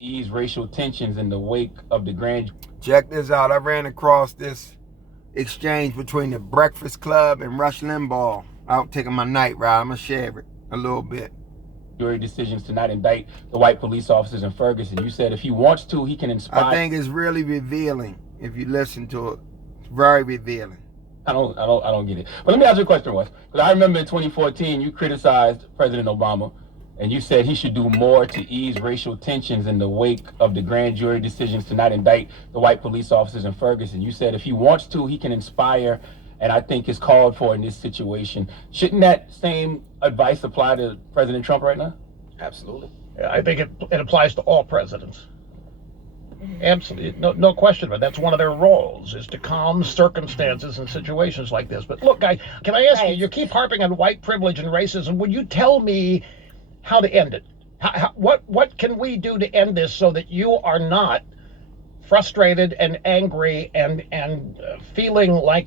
ease racial tensions in the wake of the grand. Check this out. I ran across this exchange between the Breakfast Club and Rush Limbaugh out taking my night ride. I'm going to share it a little bit. Jury decisions to not indict the white police officers in Ferguson. You said if he wants to, he can inspire. I think it's really revealing if you listen to it. It's very revealing. I don't get it. But let me ask you a question, Wes. Because I remember in 2014, you criticized President Obama, and you said he should do more to ease racial tensions in the wake of the grand jury decisions to not indict the white police officers in Ferguson. You said if he wants to, he can inspire, and I think is called for in this situation. Shouldn't that same advice apply to President Trump right now? Absolutely. Yeah, I think it applies to all presidents. Absolutely, no question about it. That's one of their roles, is to calm circumstances in situations like this. But look, guy, can I ask you? You keep harping on white privilege and racism. Would you tell me how to end it? What can we do to end this so that you are not frustrated and angry and feeling like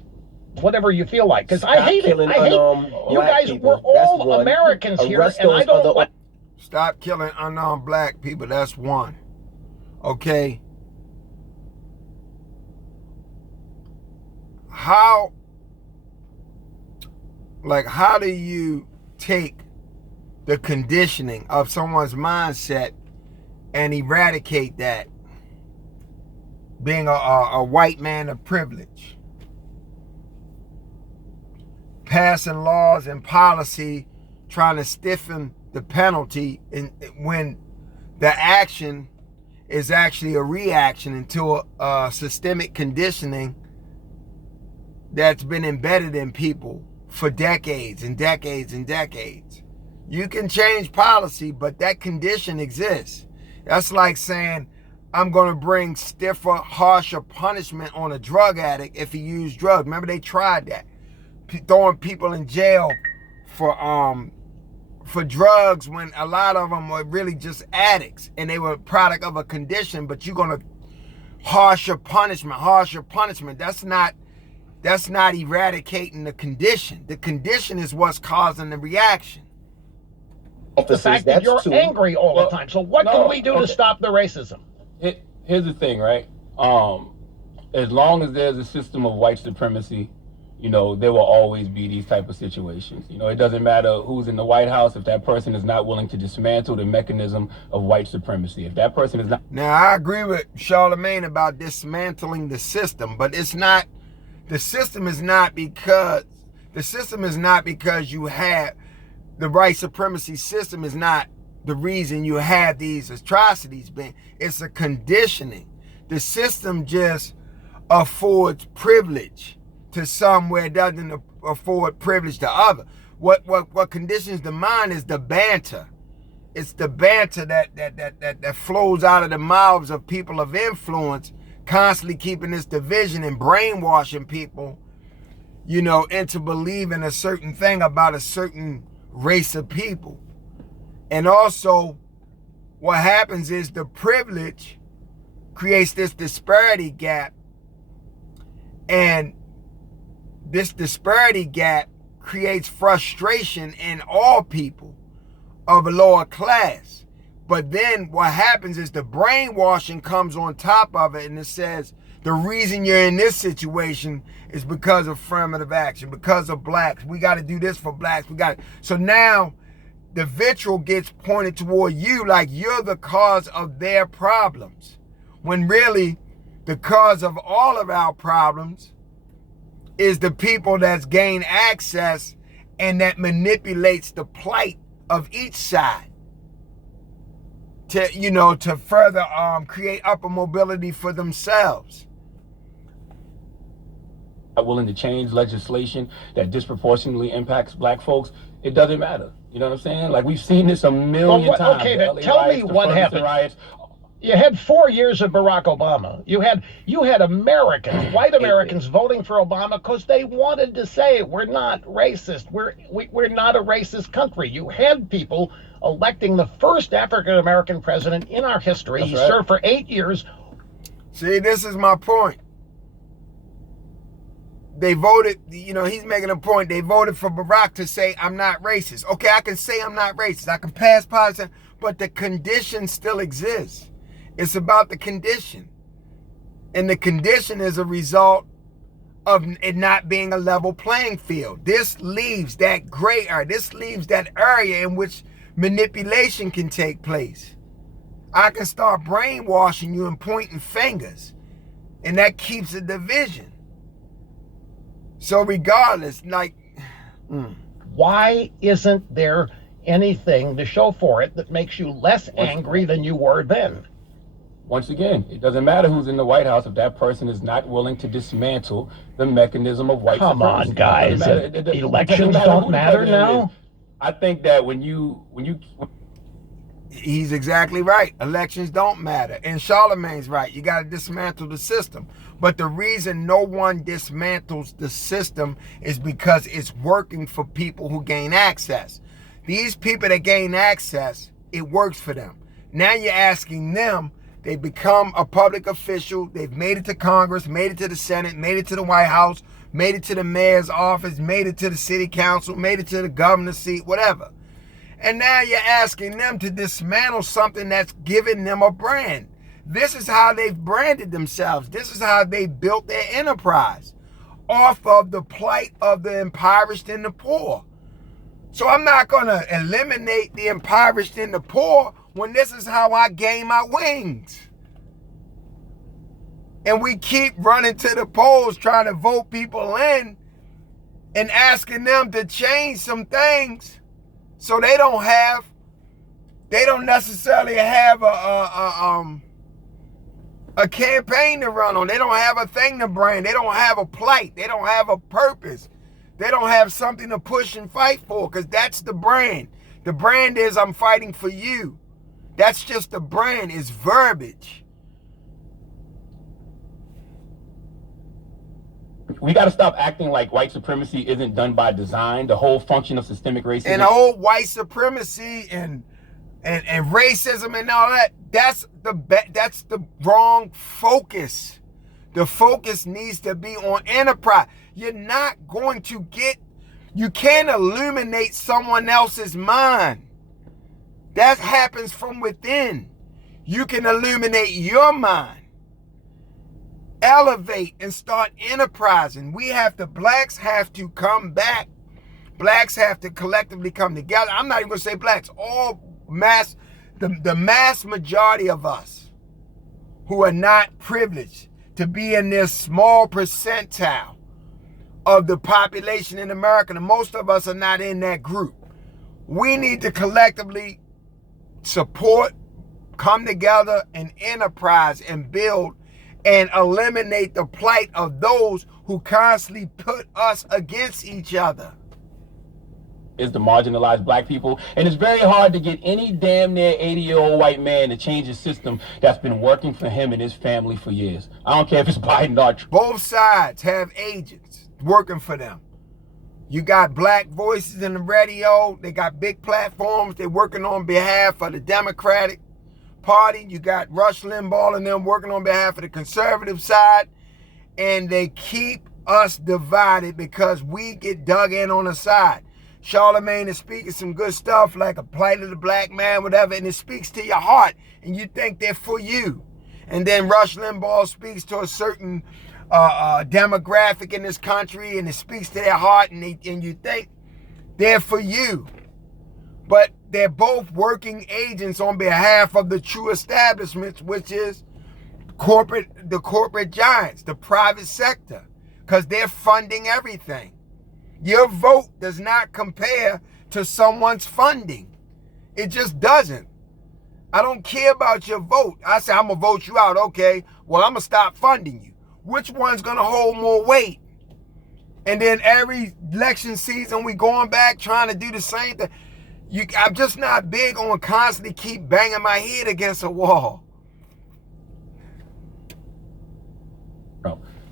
whatever you feel like? Because I hate it. I hate you guys. We're all Americans here, and I don't. Stop killing unarmed black people. That's one. Okay. How do you take the conditioning of someone's mindset and eradicate that? Being a white man of privilege. Passing laws and policy trying to stiffen the penalty when the action is actually a reaction into a systemic conditioning that's been embedded in people for decades and decades and decades. You can change policy, but that condition exists. That's like saying, I'm going to bring stiffer, harsher punishment on a drug addict if he used drugs. Remember, they tried that. Throwing people in jail for drugs when a lot of them were really just addicts and they were a product of a condition, but you're going to harsher punishment. That's not eradicating the condition. The condition is what's causing the reaction. The fact that you're angry all the time. So what can we do to stop the racism? Here's the thing, right? As long as there's a system of white supremacy, there will always be these type of situations. It doesn't matter who's in the White House if that person is not willing to dismantle the mechanism of white supremacy. If that person is not. Now, I agree with Charlemagne about dismantling the system, but it's not. The system is not because you have the white supremacy system is not the reason you have these atrocities. It's a conditioning. The system just affords privilege to some where it doesn't afford privilege to others. What conditions the mind is the banter. It's the banter that flows out of the mouths of people of influence, constantly keeping this division and brainwashing people, into believing a certain thing about a certain race of people. And also, what happens is the privilege creates this disparity gap, and this disparity gap creates frustration in all people of a lower class. But then what happens is the brainwashing comes on top of it, and it says the reason you're in this situation is because of affirmative action, because of blacks. We got to do this for blacks. So now the vitriol gets pointed toward you like you're the cause of their problems, when really the cause of all of our problems is the people that's gained access and that manipulates the plight of each side to further create upper mobility for themselves. Not willing to change legislation that disproportionately impacts black folks, it doesn't matter. You know what I'm saying? Like, we've seen this a million times. Okay, then tell me what happened. Riots. You had 4 years of Barack Obama. You had Americans, white Americans, voting for Obama because they wanted to say we're not racist. We're not a racist country. You had people electing the first African American president in our history. He served for 8 years. See, this is my point. They voted, he's making a point. They voted for Barack to say, I'm not racist. Okay, I can say I'm not racist. I can pass policy, but the condition still exists. It's about the condition. And the condition is a result of it not being a level playing field. This leaves that gray area. This leaves that area in which manipulation can take place. I can start brainwashing you and pointing fingers, and that keeps a division. So regardless, like... Why isn't there anything to show for it that makes you less angry than you were then? Once again, it doesn't matter who's in the White House if that person is not willing to dismantle the mechanism of white supremacy. Come on, guys. Elections don't matter now? I think that when you... He's exactly right. Elections don't matter. And Charlemagne's right. You got to dismantle the system. But the reason no one dismantles the system is because it's working for people who gain access. These people that gain access, it works for them. Now you're asking them, they become a public official, they've made it to Congress, made it to the Senate, made it to the White House, made it to the mayor's office, made it to the city council, made it to the governor's seat, whatever. And now you're asking them to dismantle something that's giving them a brand. This is how they've branded themselves. This is how they built their enterprise, off of the plight of the impoverished and the poor. So I'm not going to eliminate the impoverished and the poor when this is how I gain my wings. And we keep running to the polls trying to vote people in and asking them to change some things so they don't necessarily have a campaign to run on. They don't have a thing to brand. They don't have a plight. They don't have a purpose. They don't have something to push and fight for, because that's the brand. The brand is, I'm fighting for you. That's just the brand. It's verbiage. We got to stop acting like white supremacy isn't done by design. The whole function of systemic racism. And the whole white supremacy and racism and all that, that's the wrong focus. The focus needs to be on enterprise. You're not going to you can't illuminate someone else's mind. That happens from within. You can illuminate your mind. Elevate and start enterprising. Blacks have to come back. Blacks have to collectively come together. I'm not even going to say blacks. All mass, the mass majority of us who are not privileged to be in this small percentile of the population in America, and most of us are not in that group. We need to collectively support, come together, and enterprise and build and eliminate the plight of those who constantly put us against each other. Is the marginalized black people. And it's very hard to get any damn near 80-year-old white man to change a system that's been working for him and his family for years. I don't care if it's Biden or Trump. Both sides have agents working for them. You got black voices in the radio. They got big platforms. They're working on behalf of the Democratic Party. You got Rush Limbaugh and them working on behalf of the conservative side. And they keep us divided because we get dug in on the side. Charlemagne is speaking some good stuff like a plight of the black man, whatever, and it speaks to your heart, and you think they're for you. And then Rush Limbaugh speaks to a certain demographic in this country, and it speaks to their heart, and you think they're for you. But they're both working agents on behalf of the true establishments, which is the corporate giants, the private sector, because they're funding everything. Your vote does not compare to someone's funding. It just doesn't. I don't care about your vote. I say, I'm going to vote you out. Okay, well, I'm going to stop funding you. Which one's going to hold more weight? And then every election season, we going back trying to do the same thing. I'm just not big on constantly keep banging my head against a wall.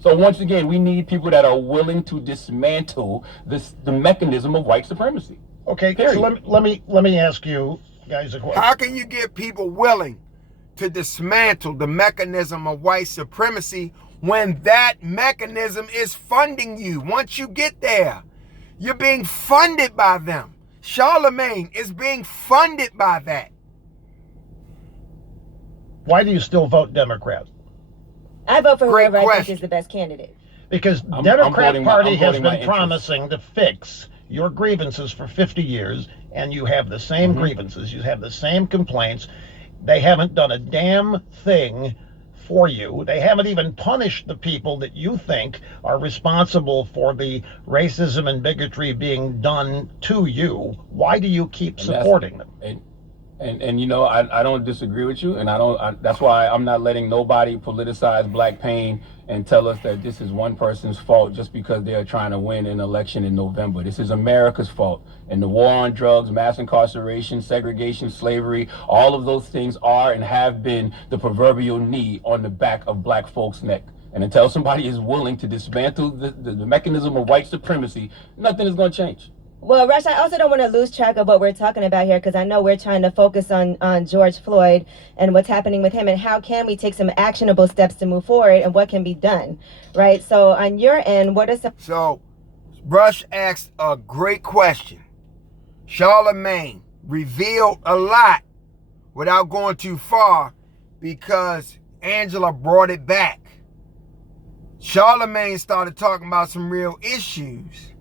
So once again, we need people that are willing to dismantle the mechanism of white supremacy. Okay, so let me ask you guys a question. How can you get people willing to dismantle the mechanism of white supremacy when that mechanism is funding you? Once you get there, you're being funded by them. Charlemagne is being funded by that. Why do you still vote Democrat? I vote for Great whoever I think question. is the best candidate. Because I'm Democrat voting Party I'm has voting my been interests. promising to fix your grievances for 50 years, and you have the same grievances. You have the same complaints. They haven't done a damn thing for you. They haven't even punished the people that you think are responsible for the racism and bigotry being done to you. Why do you keep And that's supporting them? and you know, I don't disagree with you, and that's why I'm not letting nobody politicize black pain and tell us that this is one person's fault just because they are trying to win an election in November. This is America's fault. And the war on drugs, mass incarceration, segregation, slavery, all of those things are and have been the proverbial knee on the back of black folks' neck. And until somebody is willing to dismantle the mechanism of white supremacy, nothing is going to change. Well, Rush, I also don't want to lose track of what we're talking about here, because I know we're trying to focus on George Floyd and what's happening with him, and how can we take some actionable steps to move forward and what can be done, right? So on your end, what are some... So, Rush asked a great question. Charlemagne revealed a lot without going too far because Angela brought it back. Charlemagne started talking about some real issues,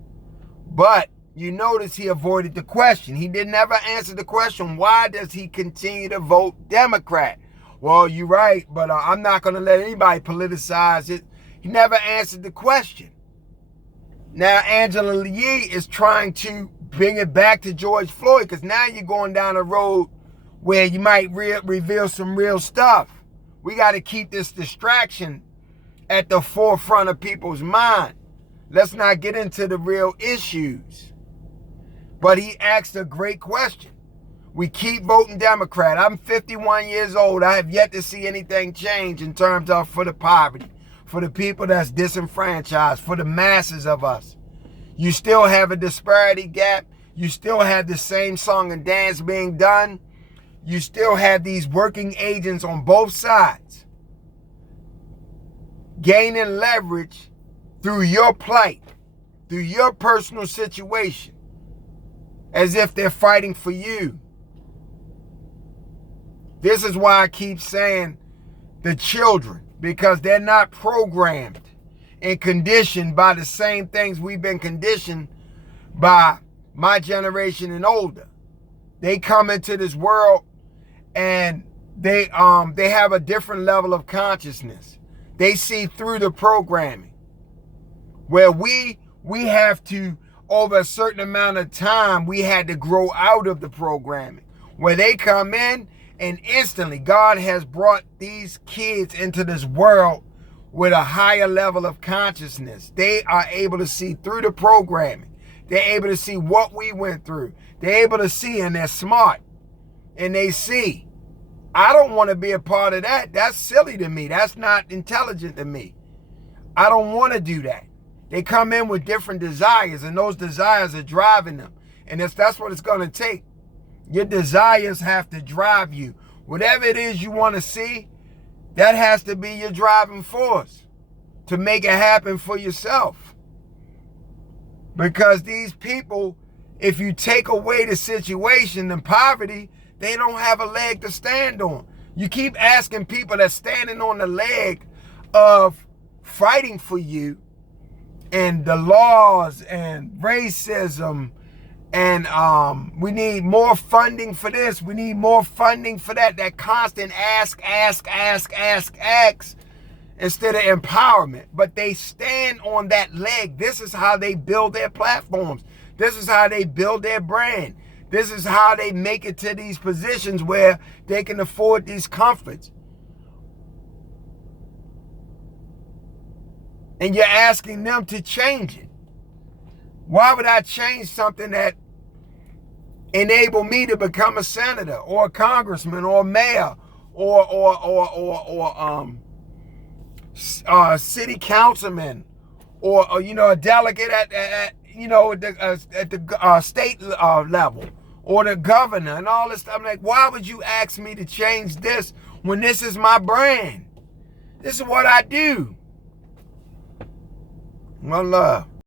but you notice he avoided the question. He didn't ever answer the question, why does he continue to vote Democrat? Well, you're right, but I'm not going to let anybody politicize it. He never answered the question. Now, Angela Yee is trying to bring it back to George Floyd, because now you're going down a road where you might reveal some real stuff. We got to keep this distraction at the forefront of people's mind. Let's not get into the real issues. But he asked a great question. We keep voting Democrat. I'm 51 years old. I have yet to see anything change in terms of for the poverty, for the people that's disenfranchised, for the masses of us. You still have a disparity gap. You still have the same song and dance being done. You still have these working agents on both sides gaining leverage through your plight, through your personal situation, as if they're fighting for you. This is why I keep saying the children, because they're not programmed and conditioned by the same things we've been conditioned by my generation and older. They come into this world and they have a different level of consciousness. They see through the programming, where we have to, over a certain amount of time, we had to grow out of the programming. Where they come in and instantly God has brought these kids into this world with a higher level of consciousness. They are able to see through the programming. They're able to see what we went through. They're able to see, and they're smart. And they see. I don't want to be a part of that. That's silly to me. That's not intelligent to me. I don't want to do that. They come in with different desires, and those desires are driving them. And that's what it's going to take. Your desires have to drive you. Whatever it is you want to see, that has to be your driving force to make it happen for yourself. Because these people, if you take away the situation and poverty, they don't have a leg to stand on. You keep asking people that's standing on the leg of fighting for you, and the laws and racism, and we need more funding for this, we need more funding for that. That constant ask instead of empowerment. But they stand on that leg. This is how they build their platforms. This is how they build their brand. This is how they make it to these positions where they can afford these comforts. And you're asking them to change it. Why would I change something that enable me to become a senator or a congressman or a mayor or city councilman or a delegate at the state level, or the governor and all this stuff? I'm like, why would you ask me to change this when this is my brand? This is what I do. One love.